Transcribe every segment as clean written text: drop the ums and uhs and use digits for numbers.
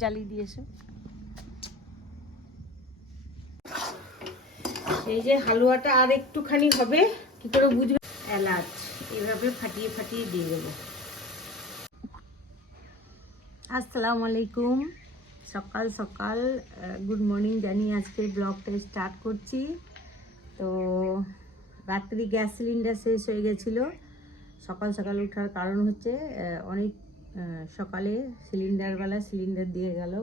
জ্বালিয়ে দিয়েছে। এই যে হালুয়াটা আর একটুখানি হবে, কি করে বুঝবে? এলাচ এভাবে ফাটিয়ে ফাটিয়ে দিয়ে দেবো। আসসালামু আলাইকুম, সকাল সকাল গুড মর্নিং জানিয়ে আজকের ব্লগটা স্টার্ট করছি। তো রাত্রি গ্যাস সিলিন্ডার শেষ হয়ে গেছিলো। সকাল সকাল ওঠার কারণ হচ্ছে অনেক সকালে সিলিন্ডারওয়ালা সিলিন্ডার দিয়ে গেল,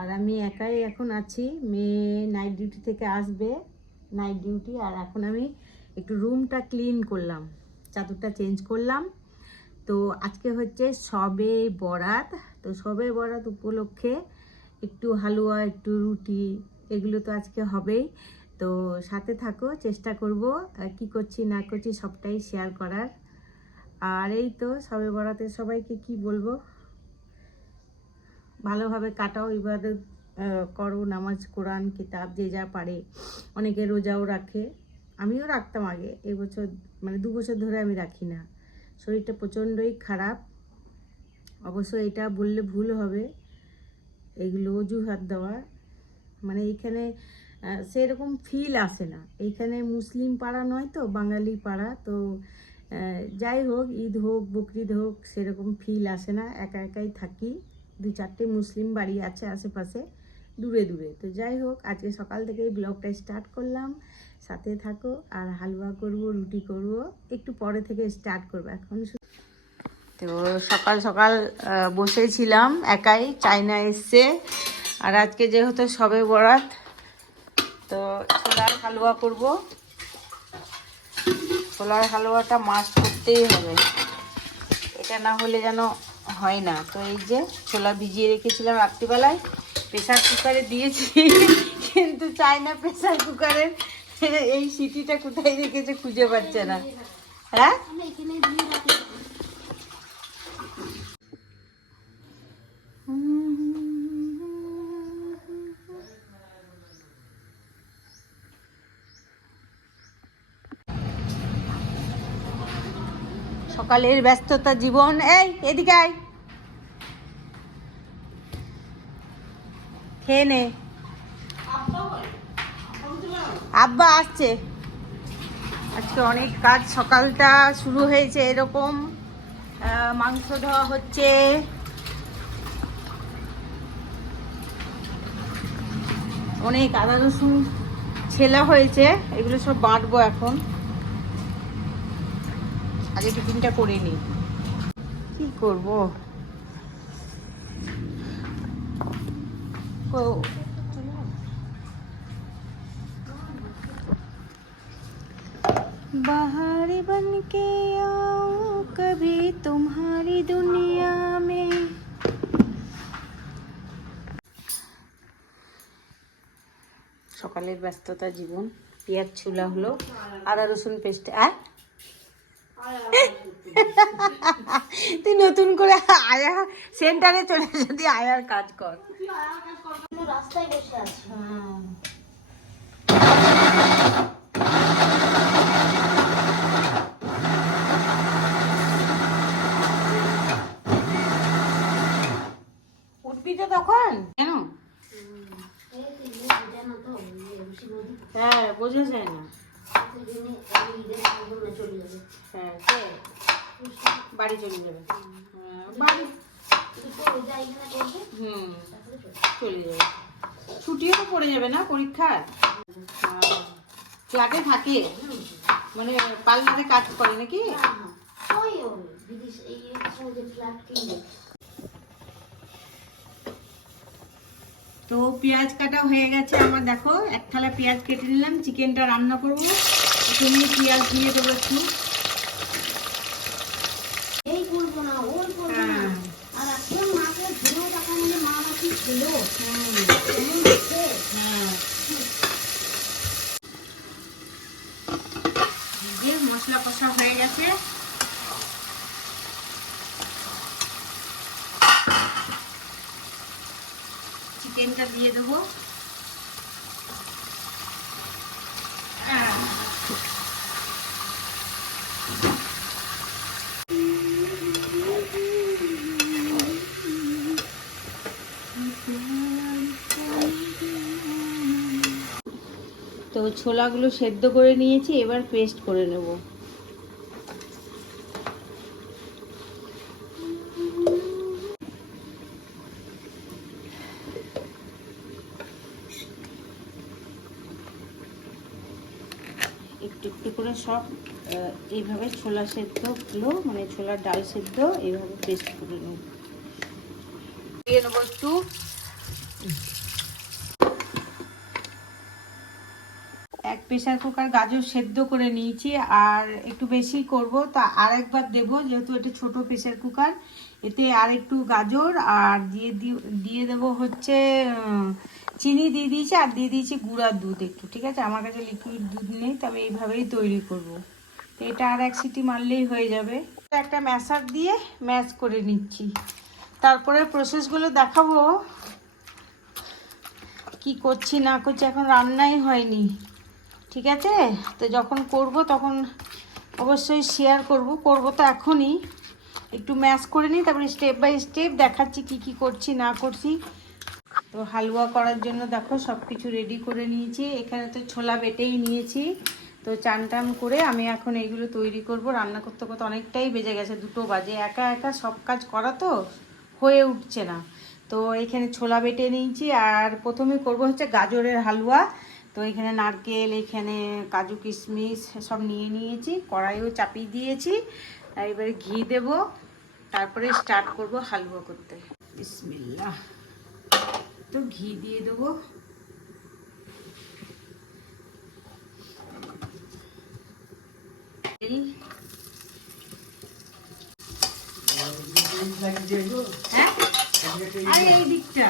আর আমি একাই এখন আছি। মেয়ে নাইট ডিউটি থেকে আসবে, নাইট ডিউটি। আর এখন আমি একটু রুমটা ক্লিন করলাম, চাদরটা চেঞ্জ করলাম। তো আজকে হচ্ছে সবে বরাত, তো সবে বরাত উপলক্ষে একটু হালুয়া, একটু রুটি, এগুলো তো আজকে হবেই। তো সাথে থাকো, চেষ্টা করব কি করছি না করছি সবটাই শেয়ার করার। আর এই তো সবে বরাতে সবাইকে কি বলবো, ভালোভাবে কাটাও, ইবাদত করো, নামাজ কোরআন কিতাব যে যা পারে। অনেকে রোজাও রাখে, আমিও রাখতাম আগে, এবছর মানে 2 বছর ধরে আমি রাখি না। শরীরটা প্রচণ্ডই খারাপ। অবশ্য এটা বললে ভুল হবে, এগুলো অজুহাত দেওয়া, মানে এইখানে সেরকম ফিল আসে না। এইখানে মুসলিম পাড়া নয় তো, বাঙালি পাড়া। তো যাই হোক, ঈদ হোক বকরিদ হোক, সেরকম ফিল আসে না। একা একাই থাকি, 2-4টে মুসলিম বাড়ি আছে আশেপাশে, দূরে দূরে। তো যাই হোক, আজকে সকাল থেকেই ব্লগটা স্টার্ট করলাম, সাথে থাকো। আর হালুয়া করব, রুটি করব, একটু পরে থেকে স্টার্ট করবো এখন। তো সকাল সকাল বসেছিলাম একাই, চায়না এসছে। আর আজকে যেহেতু সবে বরাত, তো ছোলার হালুয়া করব। ছোলার হালুয়াটা মাস্ট করতেই হবে, এটা না হলে যেন হয় না। তো এই যে ছোলা ভিজিয়ে রেখেছিলাম রাত্রিবেলায়, প্রেসার কুকারে দিয়েছি, কিন্তু চায়না প্রেসার কুকারের এই সিটিটা কোথায় রেখেছে খুঁজে পাচ্ছে না। হ্যাঁ, সকালের ব্যস্ততা জীবন। এই এদিকে আয়, খেয়ে নে। আব্বা আসছে। আজকে অনেক কাজ, সকালটা শুরু হয়েছে এরকম। মাংস ধোয়া হচ্ছে, অনেক আদা রসুন ছেলা হয়েছে, এগুলো সব বাটবো এখন। আগে টিফিনটা করে নিই, কি করব। बाहरी बन के आऊं कभी तुम्हारी दुनिया में। সকালের ব্যস্ততা জীবন। পেঁয়াজ ছোলা হলো, আদা রসুন পেস্ট। তুই নতুন করে আয়া সেন্টারে চলে যদি আয়ার কাজ কর। রাস্তায় বসে আছি। উঠবি তো তখন কেন? হ্যাঁ, বোঝা যায় না। হ্যাঁ, বাড়ি চলে যাবে। বাড়ি চলে যাবে, ছুটিও তো পড়ে যাবে না পরীক্ষার। ফ্ল্যাটে থাকে, মানে পার্লারে কাজ করে নাকি? তো পেঁয়াজ কাটা হয়ে গেছে আমার, দেখো এক থালা পেঁয়াজ কেটে নিলাম। চিকেনটা রান্না করবো, এখানে পেঁয়াজ দিয়ে দেবো একটু। মশলা কষা হয়ে গেছে, চিকেনটা দিয়ে দেবো। তো ছোলাগুলো সেদ্ধ করে নিয়েছি, এবার পেস্ট করে নেব। একটু একটু করে সব এইভাবে ছোলা সেদ্ধগুলো, মানে ছোলার ডাল সেদ্ধ এইভাবে পেস্ট করে নেব। দিয়ে নেবো একটু এক প্রেসার কুকার গাজর সেদ্ধ করে নিয়েছি, আর একটু বেশি করব, তা আরেকবার দেব, যেহেতু এটা ছোট প্রেসার কুকার। এতে আর একটু গাজর আর দিয়ে দেবো হচ্ছে চিনি দিয়ে দিয়েছি, আর দিয়ে দিয়েছি গুঁড়ার দুধ একটু। ঠিক আছে, আমার কাছে লিকুইড দুধ নেই, তবে এইভাবেই তৈরি করব। তো এটা আর এক সিটি মারলেই হয়ে যাবে। একটা ম্যাশার দিয়ে ম্যাশ করে নিচ্ছি। তারপরে প্রসেসগুলো দেখাবো কি করছি না করছি, এখন রান্নাই হয়নি। ঠিক আছে, তো যখন করব তখন অবশ্যই শেয়ার করব তো এখনই একটু ম্যাশ করে নিই, তারপরে স্টেপ বাই স্টেপ দেখাচ্ছি কি কি করছি না করছি। তো হালুয়া করার জন্য দেখো সব কিছু রেডি করে নিয়েছি। এখানে তো ছোলা বেটেই নিয়েছি। তো চান টান করে আমি এখন এইগুলো তৈরি করব। রান্না করতে করতে অনেকটাই বেজে গেছে, 2টো বাজে। একা একা সব কাজ করা তো হয়ে উঠছে না। তো এখানে ছোলা বেটে নিয়েছি, আর প্রথমে করব হচ্ছে গাজরের হালুয়া। তো এখানে নারকেল, এখানে কাজু কিশমিশ সব নিয়ে নিয়েছি, কড়াইও চাপিয়ে দিয়েছি। আর এবারে ঘি দেব, তারপরে স্টার্ট করব হালুয়া করতে। বিসমিল্লাহ। তো ঘি দিয়ে দেবো। হ্যাঁ, আরে এই দিকটা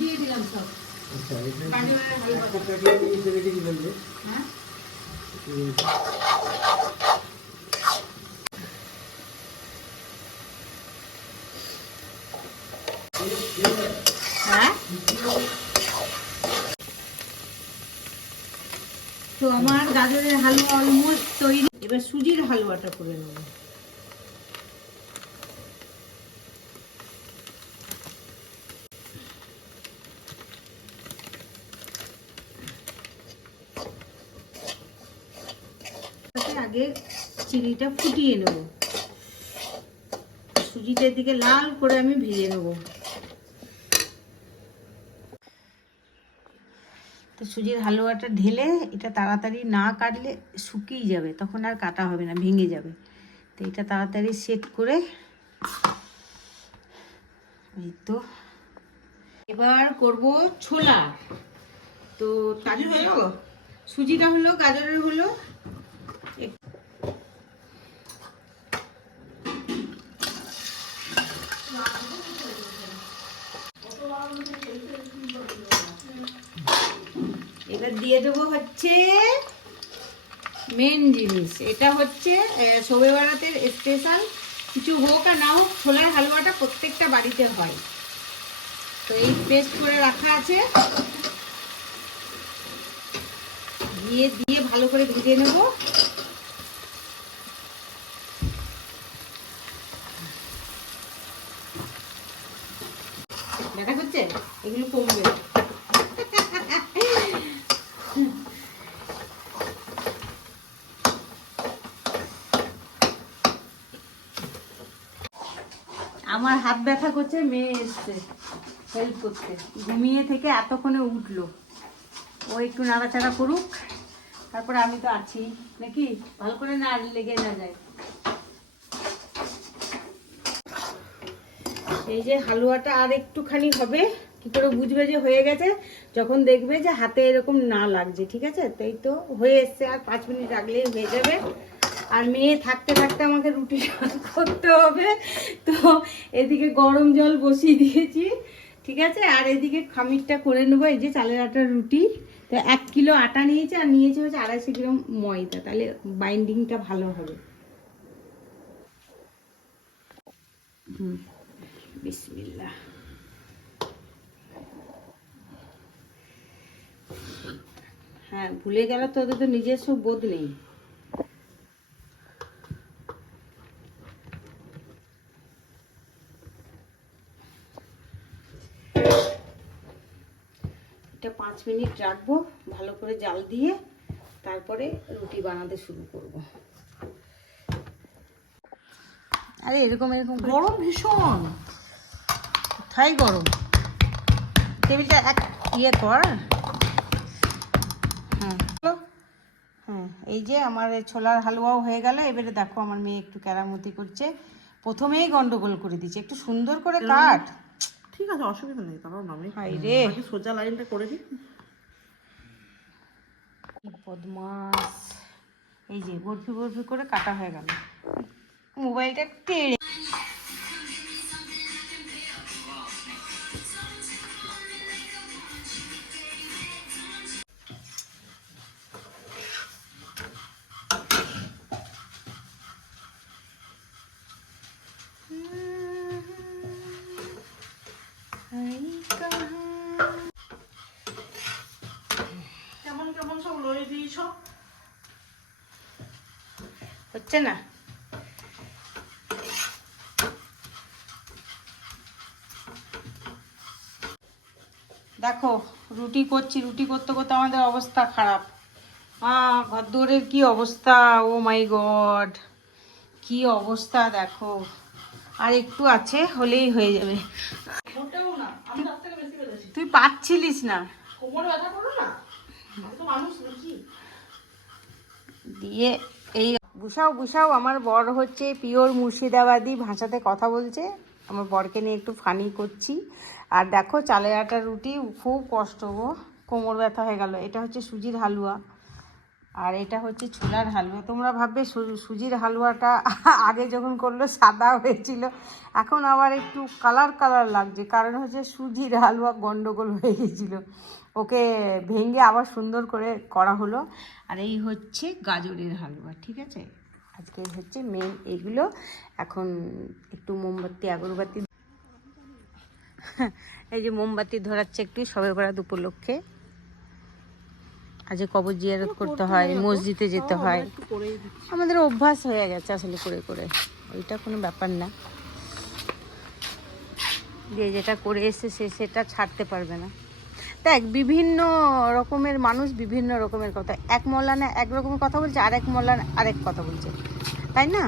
দিয়ে দিলাম সব। হ্যাঁ, তো আমার গাজরের হালুয়া অলমোস্ট তৈরি। এবার সুজির হালুয়াটা করে নেব। আগে চিনিটা ফুটিয়ে নেব, সুজিটার দিকে লাল করে আমি ভেজে নেব। তো সুজির হালুয়াটা ঢেলে, এটা তাড়াতাড়ি না কাটলে শুকিয়ে যাবে, তখন আর কাটা হবে না, ভেঙে যাবে। তো এটা তাড়াতাড়ি সেট করে, এই তো এবার করব ছোলা। তো কাজু হলো, সুজিটা হলো, গাজরের হলো। এবার দিয়ে দেবো হচ্ছে মেন জিনিস, এটা হচ্ছে শবে বারাতের স্পেশাল। কিছু হোক আর না হোক, ছোলার হালুয়াটা প্রত্যেকটা বাড়িতে হয়। তো এই পেস্ট করে রাখা আছে, দিয়ে ভালো করে ভেজে নেব। দেখা হচ্ছে এগুলো কমবে। আমার হাত ব্যথা করছে, মেয়ে এসছে হেল্প করতে, ঘুমিয়ে থেকে এতক্ষণে উঠলো। ও একটু নাড়াচাড়া করুক, তারপরে আমি তো আছি নাকি, ভালো করে না লেগে না যায়। এই যে হালুয়াটা আর একটুখানি হবে, কি করে বুঝবে যে হয়ে গেছে? যখন দেখবে যে হাতে এরকম না লাগছে। ঠিক আছে, তাই তো হয়ে এসছে, আর 5 মিনিট রাখলেই হয়ে যাবে। আর মেয়ে থাকতে থাকতে আমাকে রুটি করতে হবে, তো এদিকে গরম জল বসিয়ে দিয়েছি। ঠিক আছে, আর এদিকে খামিরটা করে নেবো। এই যে চালের আটার রুটি, তো 1 কিলো আটা নিয়েছি, আর নিয়েছি হচ্ছে 250 গ্রাম ময়দা, তাহলে বাইন্ডিংটা ভালো হবে। বিসমিল্লাহ। হ্যাঁ, ভুলে গেলে তো ওদের তো নিজস্ব বোধ নেই। এটা 5 মিনিট রাখবো ভালো করে জাল দিয়ে, তারপরে রুটি বানাতে শুরু করব। আরে এরকম এরকম গরম ভীষণ, কোথায় গরম, টেবিলটা এক ইয়ে কর। হ্যাঁ হ্যাঁ, এই যে আমার ছোলার হালুয়াও হয়ে গেল। এবারে দেখো আমার মেয়ে একটু কেরামতি করছে, প্রথমেই গন্ডগোল করে দিচ্ছে। একটু সুন্দর করে কাট। ঠিক আছে, অসুবিধা নেই, তারপর আমি হাই রে, আগে সোজা লাইনটা করে দিই। কি বদমাস। এই যে বরফি বরফি করে কাটা হয়ে গেল। মোবাইলটা টেড়ে কেমন কেমন সব লয়ে দিয়েছ, হচ্ছে না। দেখো রুটি করছি, রুটি করতে করতে আমাদের অবস্থা খারাপ। ঘর দুয়ারের কি অবস্থা, ও মাই গড, কি অবস্থা দেখো। আর একটু আছে, হলেই হয়ে যাবে। মোটেও না, আমি তার থেকে বেশি বেড়েছি। তুই পাচ্ছিলিস না কোমরে ব্যথা করো না, আমি তো মানুষ নাকি। দিয়ে এই বুসাও বুসাও, আমার বর হচ্ছে পিওর মুর্শিদাবাদি ভাষাতে কথা বলছে। আমার বরকে নিয়ে একটু ফানি করছি। আর দেখো চালের আটার রুটি, খুব কষ্ট গো, কোমর ব্যথা হয়ে গেল। এটা হচ্ছে সুজির হালুয়া, আর এটা হচ্ছে ছোলার হালুয়া। তোমরা ভাববে সুজির হালুয়াটা আগে যখন করলো সাদা হয়েছিল, এখন আবার একটু কালার কালার লাগছে। কারণ হচ্ছে সুজির হালুয়া গন্ডগোল হয়ে গেছিলো, ওকে ভেঙে আবার সুন্দর করে করা হলো। আর এই হচ্ছে গাজরের হালুয়া, ঠিক আছে। আজকে হচ্ছে মেন এগুলো। এখন একটু মোমবাতি আগরবাতি, এই যে মোমবাতি ধরাচ্ছে একটু সবে বরাত উপলক্ষে। আজকে কবর জিয়ারত করতে হয়, মসজিদে যেতে হয়, আমাদের অভ্যাস হয়ে গেছে আসলে করে করে, ওইটা কোনো ব্যাপার না। যে যেটা করে এসে সে সেটা ছাড়তে পারবে না। দেখ বিভিন্ন রকমের মানুষ বিভিন্ন রকমের কথা, এক মৌলানা এক রকম কথা বলছে, আরেক মৌলানা আরেক কথা বলছে, তাই না?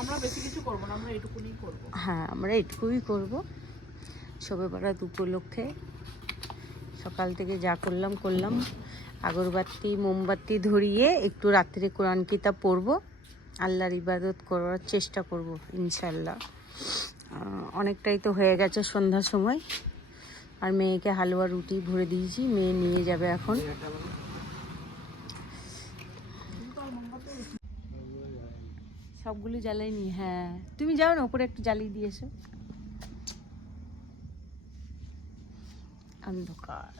আমরা বেশি কিছু করবো না, আমরা এটুকুনি করবো। হ্যাঁ, আমরা এটুকুই করবো শবে বরাত উপলক্ষে। সকাল থেকে যা করলাম করলাম, আগরবাতি মোমবাতি ধরিয়ে একটু রাত্রে কোরআন কিতাব পড়বো, আল্লাহর ইবাদত করার চেষ্টা করব ইনশাল্লাহ। অনেকটাই তো হয়ে গেছে সন্ধ্যার সময়। আর মেয়েকে হালুয়া রুটি ভরে দিয়েছি, মেয়ে নিয়ে যাবে এখন। সবগুলো জ্বালাইনি, হ্যাঁ তুমি যাও না উপরে একটু জ্বালিয়ে দিয়ে এসো। অন্ধকার।